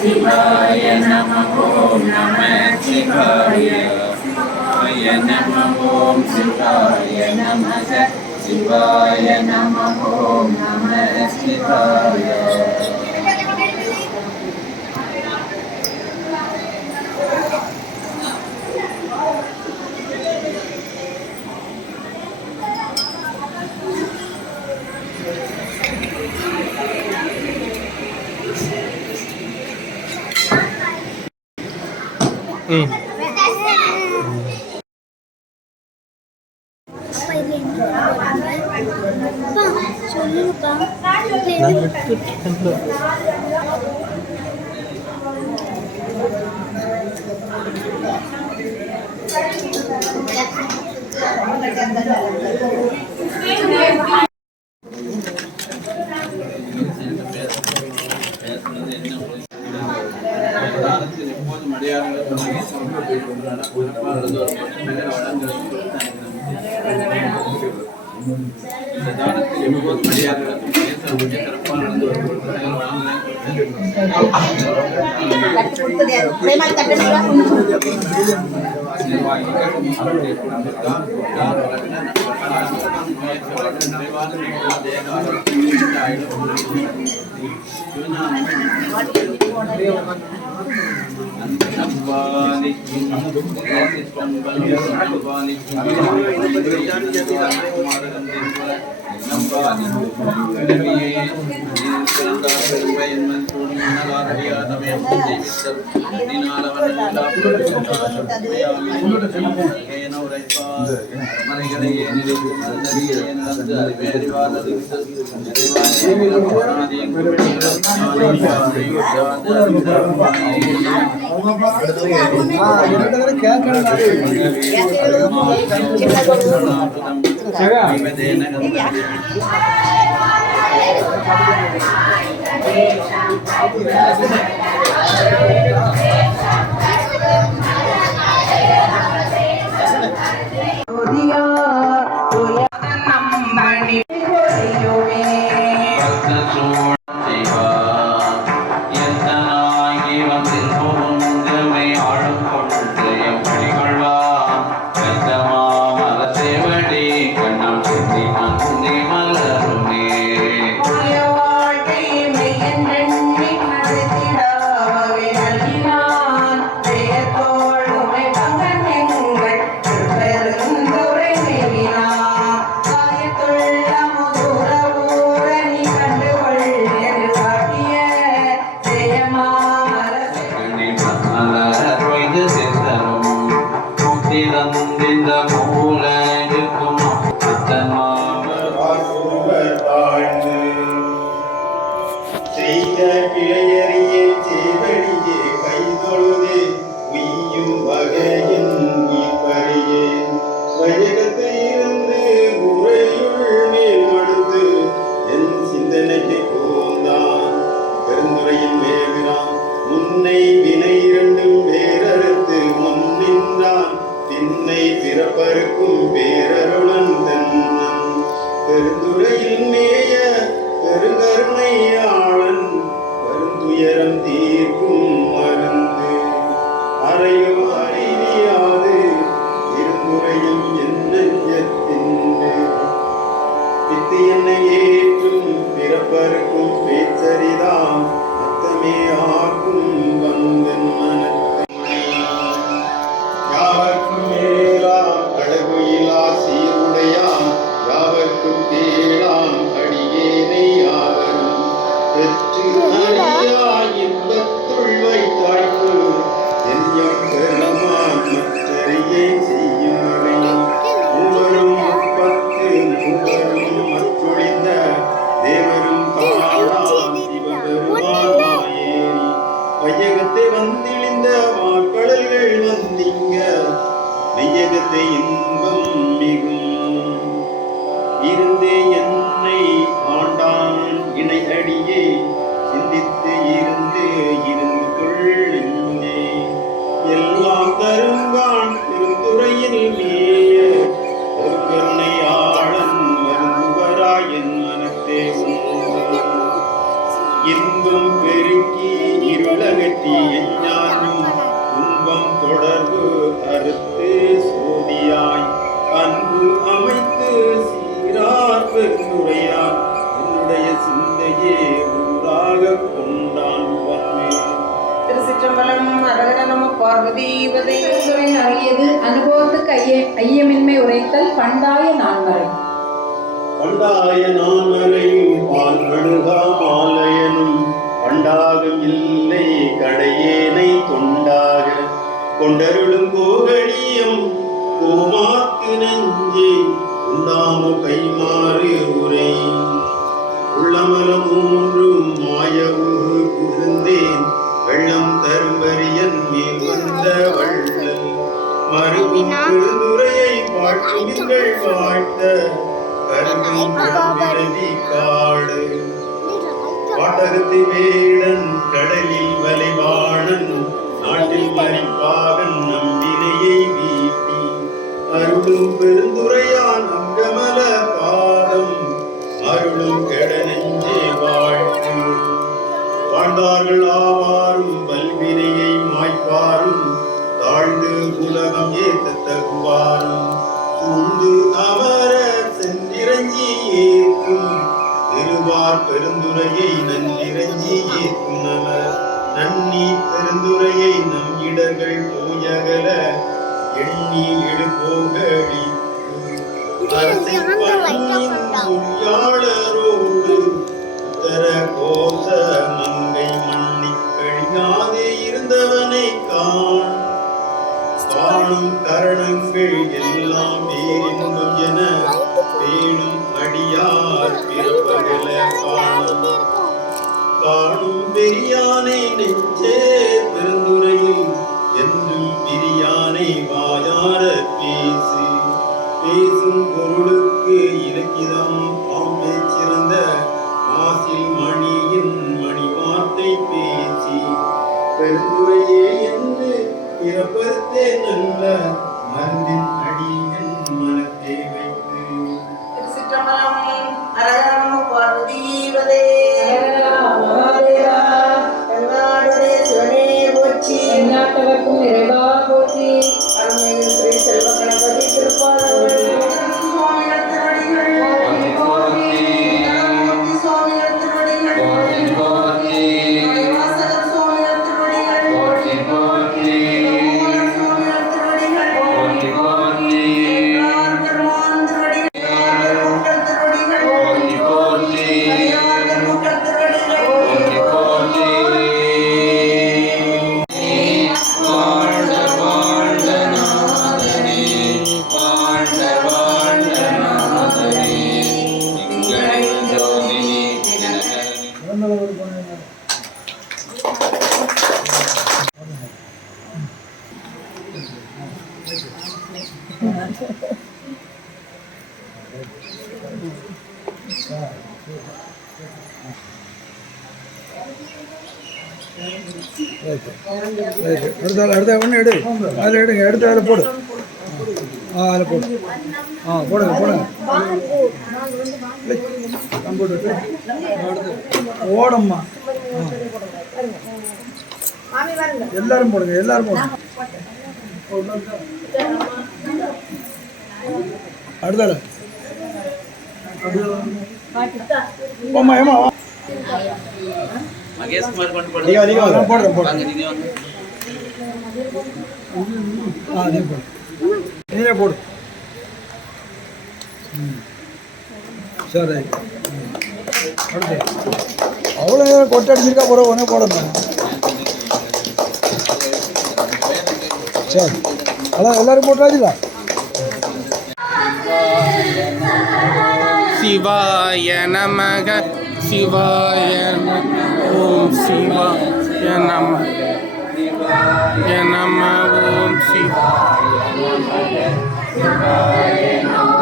शिवाय नमः ओम नमः शिवाय शिवाय नमः ओम शिवाय नमः शिवाय नमः ओम नमः शिवाय அனுபவத்துக்கு ஐயமின்மை உரைத்தல் பண்டாய நான்மறை. பண்டாய நான்மறையும் பால்மடுகா ஆலயனும் பண்டாகும் இல்லை கடையேனை தொண்டாக கொண்டருளும் கோகடியம் கோமாக்கு நெஞ்சே உண்டாம கைமாறு உரை உள்ளமல மூன்றும் மாயவு புகுந்தேன் வெள்ளம் தரும்பரியன் மேல் வந்த வள்ளல் மறுவும் பெருந்துரையை வாழ்த்துங்கள் வாழ்த்த கருவும் பிறவி காடு பாட்டகத்தி வேடன் கடலில் வலைவாணன் நாட்டில் மறிப்பாகன் நம்பினையை வீட்டி அருளும் பெருந்துரையான் அங்கமல பாதம் அருளும் கெட நெஞ்சே வாழ்த்து வாழ்ந்தார்கள் ஆவாரும் பல்வினையை மாய்ப்பாரும் தாழ்ந்து உலகம் ஏத்த தகுவாரும் சூழ்ந்து அமர சென்றிரஞ்சி ஏற்கும் திருவார் பெருந்துரையை நன்றிரஞ்சி ஏற்கும் நமர் நன்னி பெருந்துரையை நம் இடர்கள் போயகல எண்ணி எழுபோகடி அரசியாளரோடு உத்தர கோச மங்கை மண்ணி கழியாதே இருந்தவனை காணும் கரணங்கள் எல்லாம் பேரின்பம் என பேணும் அடியார் பிறப்பகல காணும் பெரியானை நெஞ்சே பெருந்துரையில் என்றும் பிரியானை வாயார பேசு பேசும் பொருளுக்கு இலக்கியம் பாம்பே சிறந்த மாசில் மணியின் மணி வார்த்தை பேசி பெருந்துரையே என்று பிறப்பதே நல்ல மருந்தின் அடியின் மனத்தை வைத்து திருச்சிற்றம்பலம் அரகரம் பார்வதீபதே அடுத்த ஒன்று எடு, அதில் எடுங்க, எடுத்து அதில் போடு. அதில் போடு. போடுங்க போடுங்க. கம்ப்யூட்டர் ஓடம்மா. எல்லாரும் போடுங்க, எல்லாரும் போடுங்க. அடுத்தால போம்மா, ஏமா மகேஷ் குமார் கொண்டு போடு. போடுறேன் போடுறேன். நீங்க வாங்க. அதே போடு, நீங்களே போடு. சரி, அடுத்து அவ்வளோ கொட்டை அடிச்சிருக்கா போகிற உடனே போடணும். சரி, அதான் எல்லாரும் போட்டாச்சுல. சிவாய நமக சிவாய ஓம் சிவாய நம நம ஓம் சிவாய நம